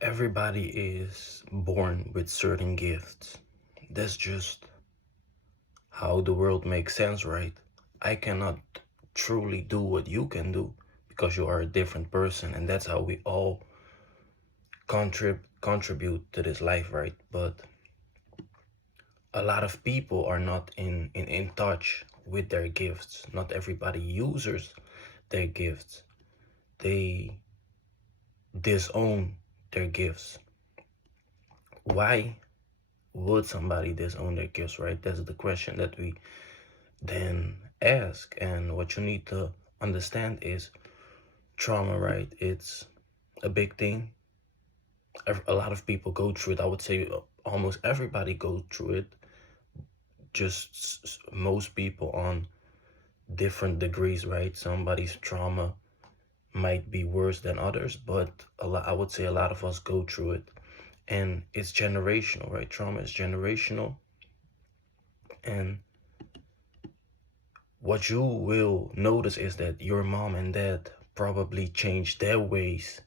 Everybody is born with certain gifts. That's just how the world makes sense, right? I cannot truly do what you can do because you are a different person, and that's how we all contribute to this life, right? But a lot of people are not in touch with their gifts. Not everybody uses their gifts. They disown their gifts. Why would somebody disown their gifts, right? That's the question that we then ask. And what you need to understand is trauma, right? It's a big thing. A lot of people go through it. I would say almost everybody goes through it. Just most people on different degrees, right? Somebody's trauma might be worse than others, but I would say a lot of us go through it. And it's generational, right? Trauma is generational. And what you will notice is that your mom and dad probably changed their ways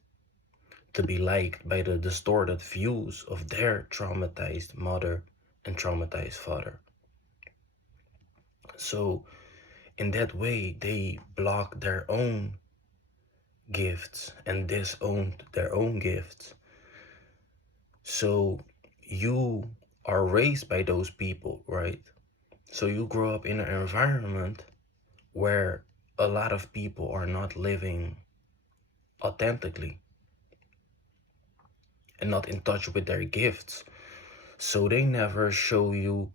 to be liked by the distorted views of their traumatized mother and traumatized father. So in that way, they block their own gifts and disowned their own gifts. So you are raised by those people, right? So you grow up in an environment where a lot of people are not living authentically and not in touch with their gifts. So they never show you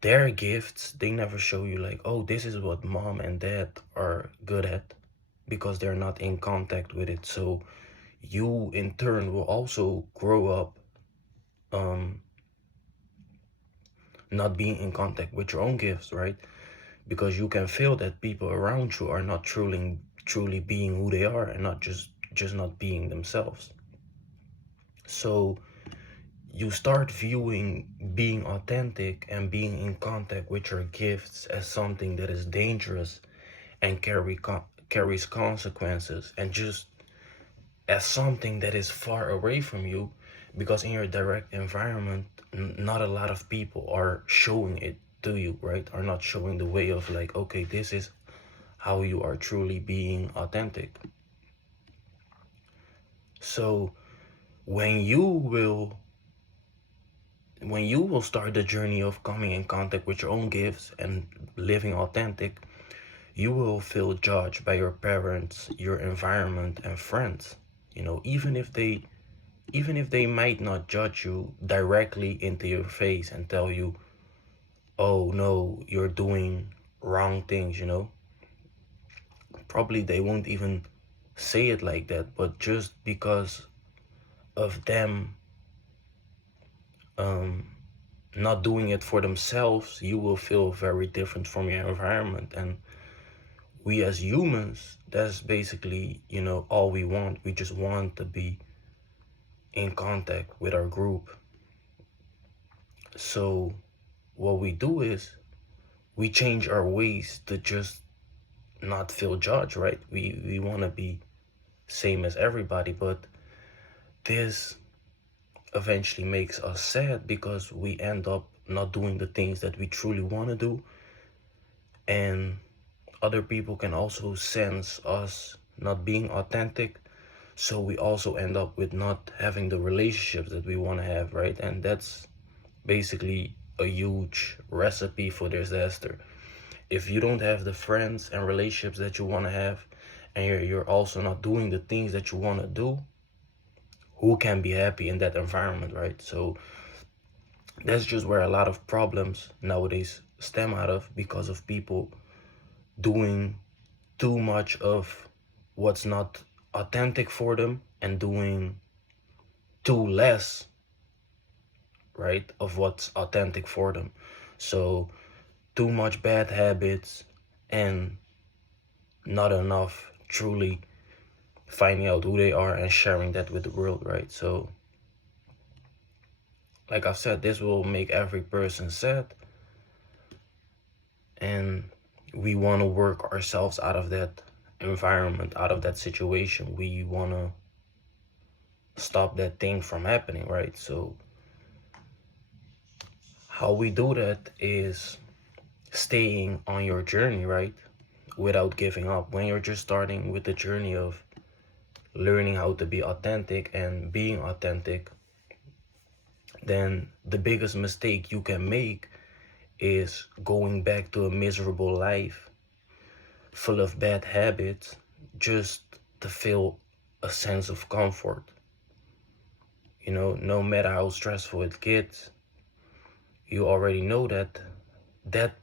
their gifts. They never show you like, oh, this is what mom and dad are good at, because they're not in contact with it. So you in turn will also grow up um not being in contact with your own gifts, right? Because you can feel that people around you are not truly being who they are and not just not being themselves. So you start viewing being authentic and being in contact with your gifts as something that is dangerous and carries consequences, and just as something that is far away from you, because in your direct environment, not a lot of people are showing it to you, right? Are not showing the way of like, okay, this is how you are truly being authentic. So when you will start the journey of coming in contact with your own gifts and living authentic, you will feel judged by your parents, your environment, and friends. You know, even if they might not judge you directly into your face and tell you, oh no, you're doing wrong things, probably they won't even say it like that, but just because of them um, not doing it for themselves, you will feel very different from your environment. And we as humans, that's basically, all we want. We just want to be in contact with our group. So what we do is we change our ways to just not feel judged, right? We want to be same as everybody, but this eventually makes us sad because we end up not doing the things that we truly want to do. And other people can also sense us not being authentic, so we also end up with not having the relationships that we want to have, right? And that's basically a huge recipe for disaster. If you don't have the friends and relationships that you want to have, and you're also not doing the things that you want to do, who can be happy in that environment, right? So that's just where a lot of problems nowadays stem out of, because of people doing too much of what's not authentic for them and doing too less, right, of what's authentic for them. So too much bad habits and not enough truly finding out who they are and sharing that with the world, right? So like I've said, this will make every person sad, and we want to work ourselves out of that environment, out of that situation. We want to stop that thing from happening, right? So how we do that is staying on your journey, right? Without giving up. When you're just starting with the journey of learning how to be authentic and being authentic, then the biggest mistake you can make is going back to a miserable life full of bad habits just to feel a sense of comfort. You know, no matter how stressful it gets, you already know that that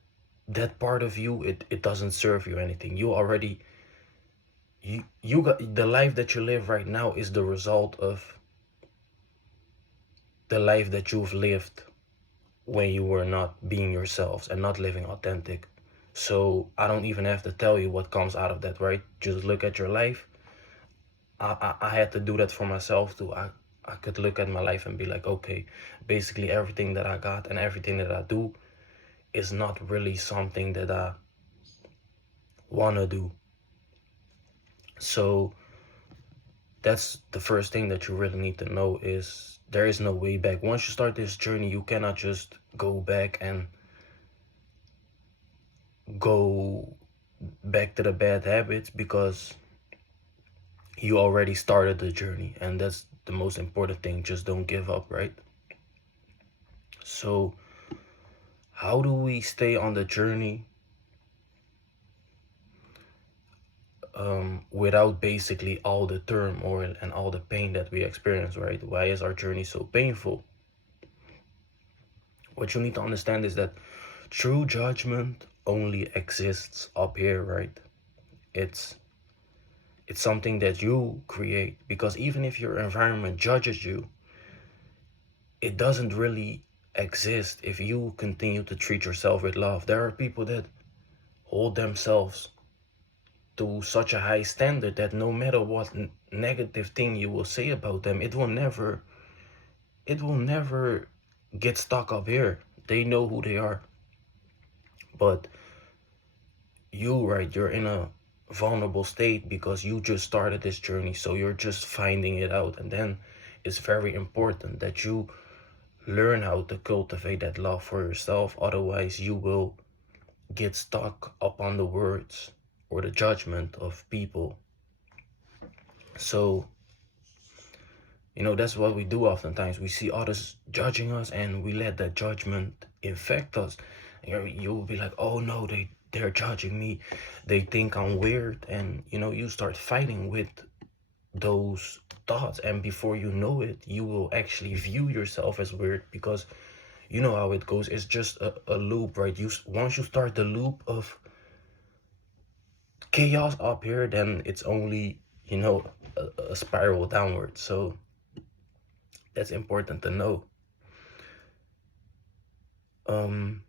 that part of you, it doesn't serve you anything. You already, you got the life that you live right now is the result of the life that you've lived when you were not being yourselves and not living authentic. So I don't even have to tell you what comes out of that, right? Just look at your life. I had to do that for myself too. I could look at my life and be like, okay, basically everything that I got and everything that I do is not really something that I want to do. So that's the first thing that you really need to know is there is no way back. Once you start this journey, you cannot just go back and go back to the bad habits because you already started the journey, and that's the most important thing. Just don't give up, right? So how do we stay on the journey without basically all the turmoil and all the pain that we experience, right? Why is our journey so painful? What you need to understand is that true judgment only exists up here, right? It's it's something that you create, because even if your environment judges you, it doesn't really exist if you continue to treat yourself with love. There are people that hold themselves to such a high standard that no matter what negative thing you will say about them, it will never get stuck up here. They know who they are. But you, right, you're in a vulnerable state because you just started this journey, so you're just finding it out. And then it's very important that you learn how to cultivate that love for yourself. Otherwise you will get stuck upon the words or the judgment of people. So that's what we do oftentimes. We see others judging us and we let that judgment infect us. You'll be like, oh no, they're judging me, they think I'm weird, and you start fighting with those thoughts, and before you know it, you will actually view yourself as weird, because you know how it goes. It's just a loop, right? Once you start the loop of chaos up here, then it's only a spiral downward. So that's important to know. um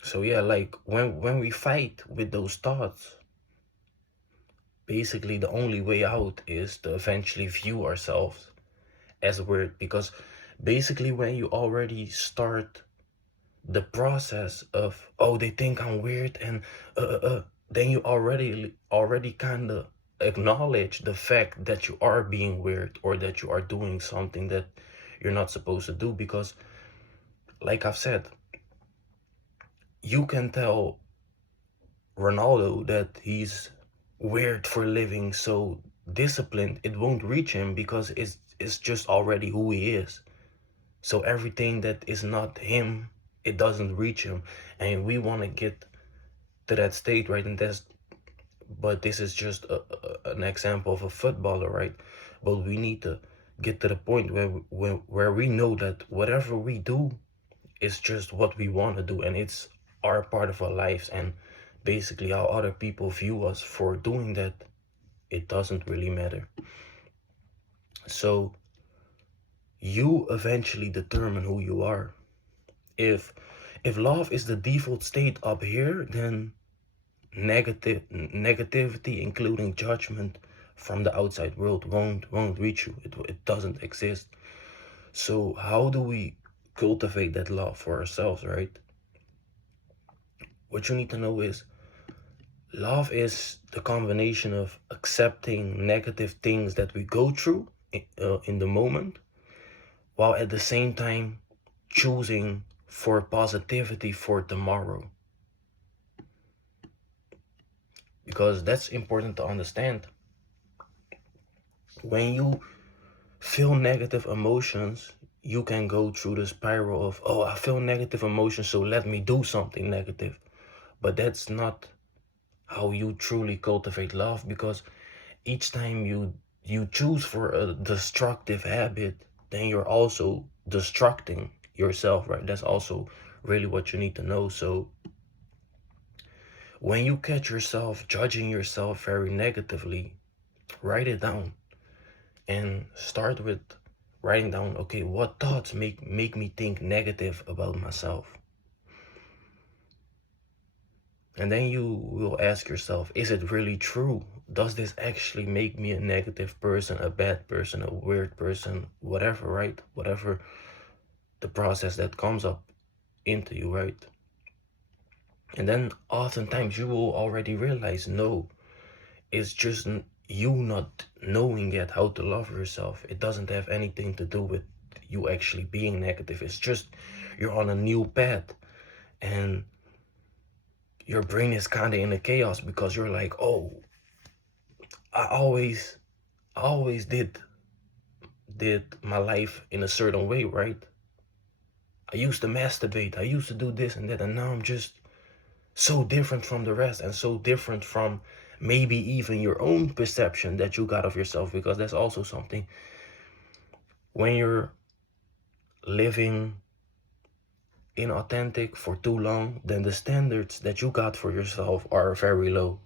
so yeah, like when we fight with those thoughts, basically the only way out is to eventually view ourselves as weird, because basically when you already start the process of, oh, they think I'm weird, and then you already kind of acknowledge the fact that you are being weird, or that you are doing something that you're not supposed to do. Because like I've said, you can tell Ronaldo that he's weird for living so disciplined, it won't reach him, because it's just already who he is. So everything that is not him, it doesn't reach him. And we want to get to that state, right? But this is just an example of a footballer, right? But we need to get to the point where we know that whatever we do is just what we want to do, and it's our part of our lives. And basically how other people view us for doing that, it doesn't really matter. So you eventually determine who you are. If love is the default state up here, then negativity, including judgment from the outside world, won't reach you. It doesn't exist. So how do we cultivate that love for ourselves, right? What you need to know is, love is the combination of accepting negative things that we go through in the moment, while at the same time choosing for positivity for tomorrow. Because that's important to understand. When you feel negative emotions, you can go through the spiral of, oh, I feel negative emotions, so let me do something negative. But that's not how you truly cultivate love, because each time you choose for a destructive habit, then you're also destructing yourself, right? That's also really what you need to know. So when you catch yourself judging yourself very negatively, write it down and start with writing down, okay, what thoughts make me think negative about myself? And then you will ask yourself, is it really true? Does this actually make me a negative person, a bad person, a weird person, whatever, right? Whatever the process that comes up into you, right? And then oftentimes you will already realize, no, it's just you not knowing yet how to love yourself. It doesn't have anything to do with you actually being negative. It's just you're on a new path, and your brain is kind of in a chaos because you're like, oh, I always did my life in a certain way, right? I used to masturbate, I used to do this and that, and now I'm just so different from the rest, and so different from maybe even your own perception that you got of yourself, because that's also something. When you're living inauthentic for too long, then the standards that you got for yourself are very low,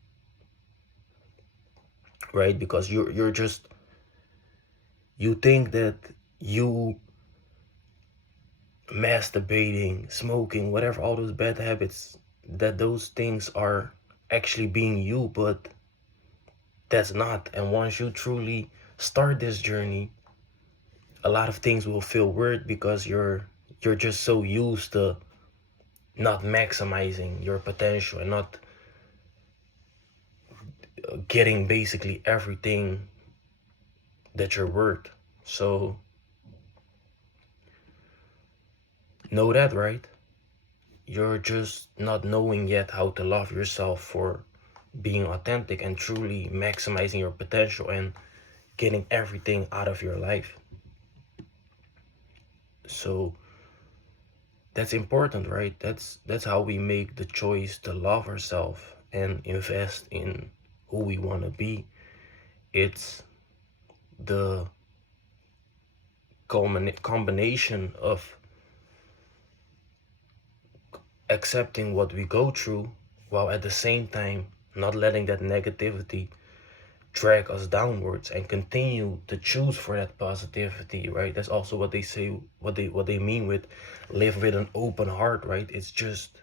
right? Because you're just, you think that you masturbating, smoking, whatever, all those bad habits, that those things are actually being you, but that's not. And once you truly start this journey, a lot of things will feel weird because you're just so used to not maximizing your potential and not getting basically everything that you're worth. So know that, right? You're just not knowing yet how to love yourself for being authentic and truly maximizing your potential and getting everything out of your life. So that's important, right? That's how we make the choice to love ourselves and invest in who we want to be. It's the combination of accepting what we go through, while at the same time not letting that negativity drag us downwards, and continue to choose for that positivity, right? That's also what they say, what they mean with live with an open heart, right? It's just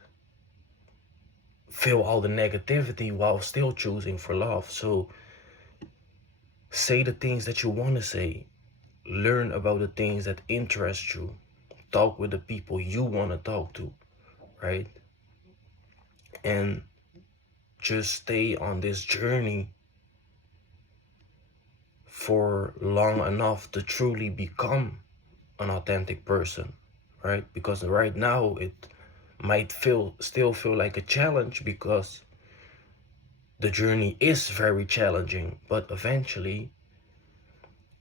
feel all the negativity while still choosing for love. So say the things that you want to say, learn about the things that interest you, talk with the people you want to talk to, right? And just stay on this journey for long enough to truly become an authentic person, right? Because right now it might still feel like a challenge, because the journey is very challenging, but eventually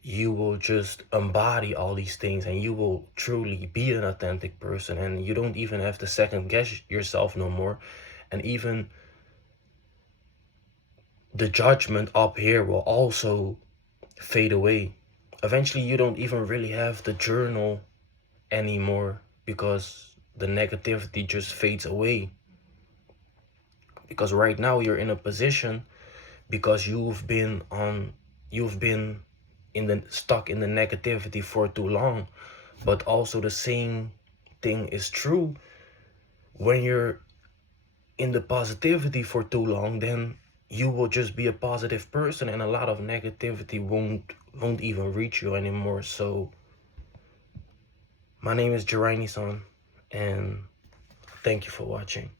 you will just embody all these things and you will truly be an authentic person, and you don't even have to second guess yourself no more. And even the judgment up here will also fade away. Eventually you don't even really have the journal anymore, because the negativity just fades away. Because right now you're in a position, because you've been in the stuck in the negativity for too long. But also the same thing is true when you're in the positivity for too long, then you will just be a positive person, and a lot of negativity won't even reach you anymore. So my name is Jeraini-san, and thank you for watching.